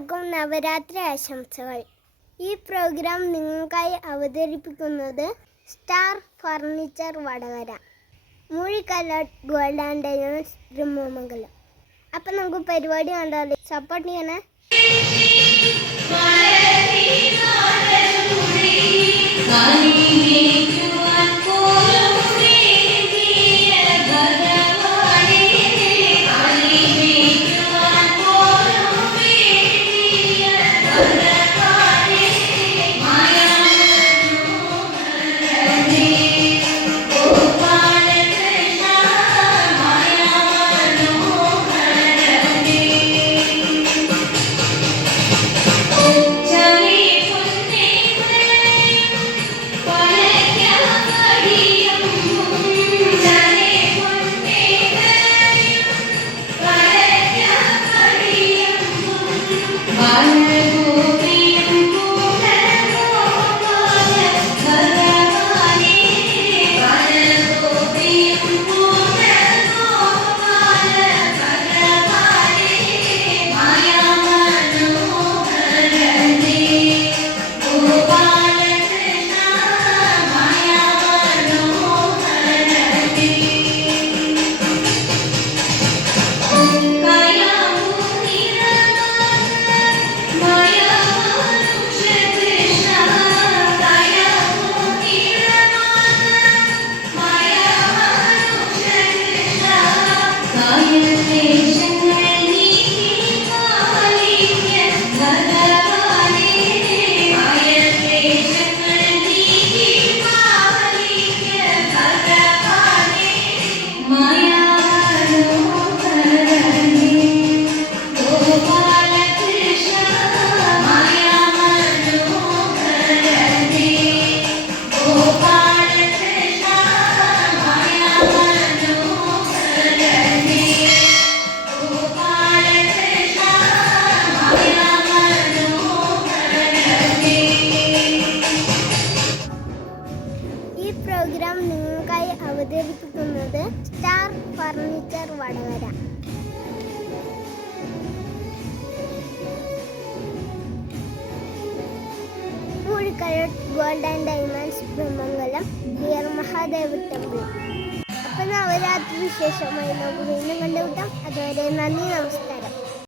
നവരാത്രി ആശംസകൾ. ഈ പ്രോഗ്രാം നിങ്ങൾക്കായി അവതരിപ്പിക്കുന്നത് സ്റ്റാർ ഫർണിച്ചർ വടകര. മൂഴിക്കലോട്ട് ഗോൾഡ് ആൻഡ് ഡയമണ്ട്സ് ബ്രഹ്മമംഗലം അപ്പം നമുക്ക് പരിപാടി കണ്ടാൽ സപ്പോർട്ട് ചെയ്യണേ. ഈ പ്രോഗ്രാം നിങ്ങൾക്കായി അവതരിപ്പിക്കുന്നത് star furniture Vadakara. Gold and diamonds Brahmamangalam near Mahadev temple. അപ്പം നവരാത്രി വിശേഷമായി നമുക്ക് വീണ്ടും കണ്ടുമുട്ടാം. അതുവരെ നന്ദി നമസ്കാരം.